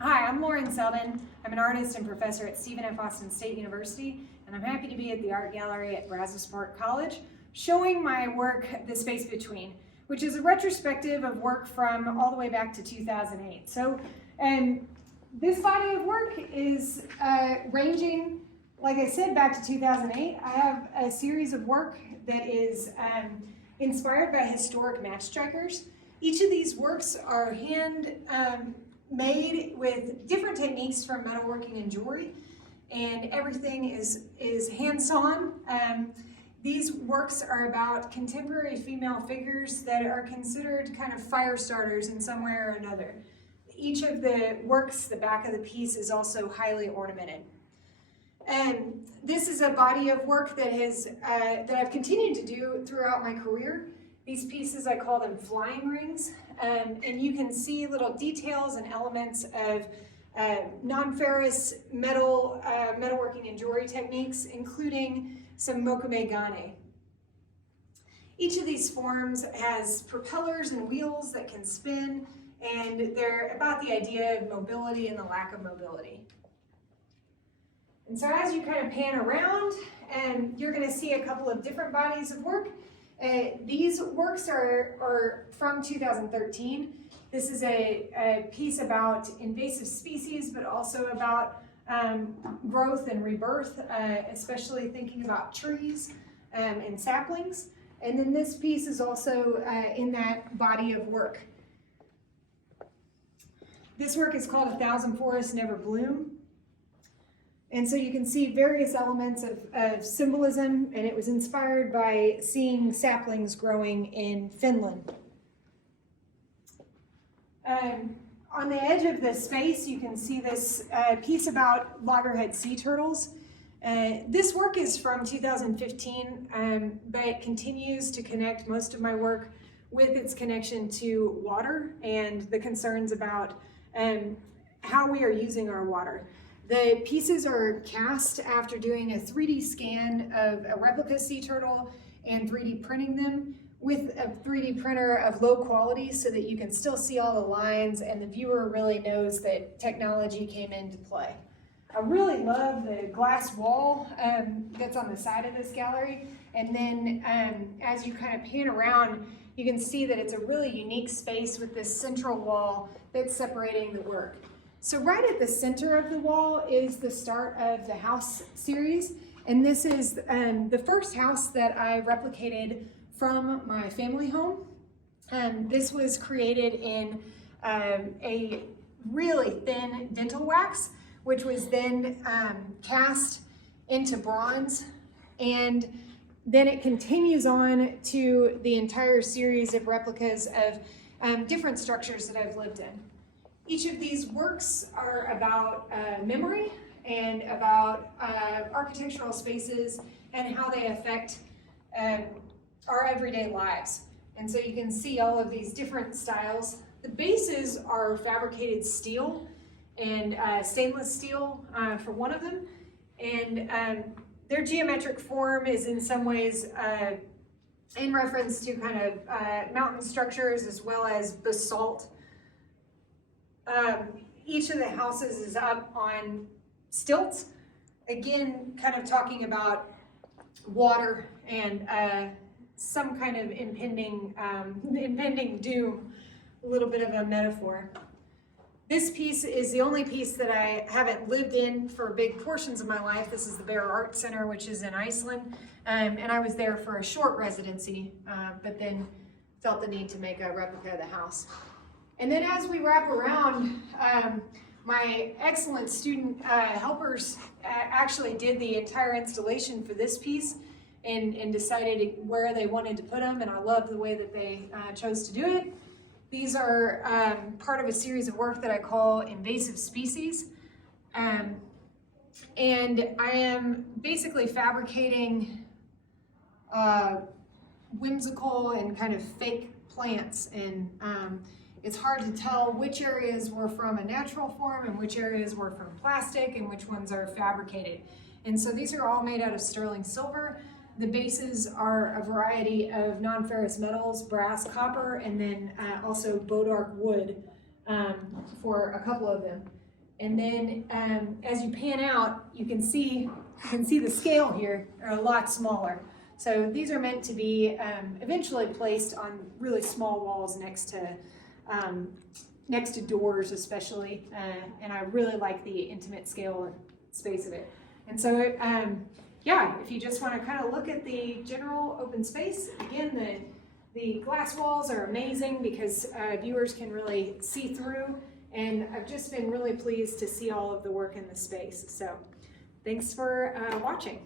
Hi, I'm Lauren Selden. I'm an artist and professor at Stephen F. Austin State University, and I'm happy to be at the art gallery at Brazosport College, showing my work, The Space Between, which is a retrospective of work from all the way back to 2008. So, this body of work is ranging, like I said, back to 2008. I have a series of work that is inspired by historic match strikers. Each of these works are hand made with different techniques from metalworking and jewelry, and everything is hands-on. These works are about contemporary female figures that are considered kind of fire starters in some way or another. Each of the works, the back of the piece, is also highly ornamented. And this is a body of work that I've continued to do throughout my career. These pieces, I call them flying rings, and you can see little details and elements of non-ferrous metalworking and jewelry techniques, including some mokume gane. Each of these forms has propellers and wheels that can spin, and they're about the idea of mobility and the lack of mobility. And so as you kind of pan around, you're going to see a couple of different bodies of work. These works are from 2013. This is a piece about invasive species, but also about growth and rebirth, especially thinking about trees and saplings. And then this piece is also in that body of work. This work is called "A Thousand Forests Never Bloom." And so you can see various elements of symbolism, and it was inspired by seeing saplings growing in Finland. On the edge of the space, you can see this piece about loggerhead sea turtles. This work is from 2015, but it continues to connect most of my work with its connection to water and the concerns about how we are using our water. The pieces are cast after doing a 3D scan of a replica sea turtle and 3D printing them with a 3D printer of low quality so that you can still see all the lines and the viewer really knows that technology came into play. I really love the glass wall that's on the side of this gallery, and then as you kind of pan around, you can see that it's a really unique space with this central wall that's separating the work. So right at the center of the wall is the start of the house series, and this is the first house that I replicated from my family home. This was created in a really thin dental wax, which was then cast into bronze, and then it continues on to the entire series of replicas of different structures that I've lived in. Each of these works are about memory and about architectural spaces and how they affect our everyday lives. And so you can see all of these different styles. The bases are fabricated steel and stainless steel for one of them. And their geometric form is in some ways in reference to kind of mountain structures as well as basalt. Each of the houses is up on stilts, again, kind of talking about water and some kind of impending doom, a little bit of a metaphor. This piece is the only piece that I haven't lived in for big portions of my life. This is the Bear Art Center, which is in Iceland, and I was there for a short residency, but then felt the need to make a replica of the house. And then as we wrap around, my excellent student helpers actually did the entire installation for this piece and decided where they wanted to put them, and I love the way that they chose to do it. These are part of a series of work that I call Invasive Species. And I am basically fabricating whimsical and kind of fake plants, and it's hard to tell which areas were from a natural form and which areas were from plastic and which ones are fabricated. And so these are all made out of sterling silver. The bases are a variety of non-ferrous metals, brass, copper, and then also bodark wood for a couple of them. And then as you pan out, you can see the scale here are a lot smaller. So these are meant to be eventually placed on really small walls next to doors especially, and I really like the intimate scale and space of it. And so yeah, if you just want to kind of look at the general open space, again, the glass walls are amazing because viewers can really see through, and I've just been really pleased to see all of the work in the space. So thanks for watching.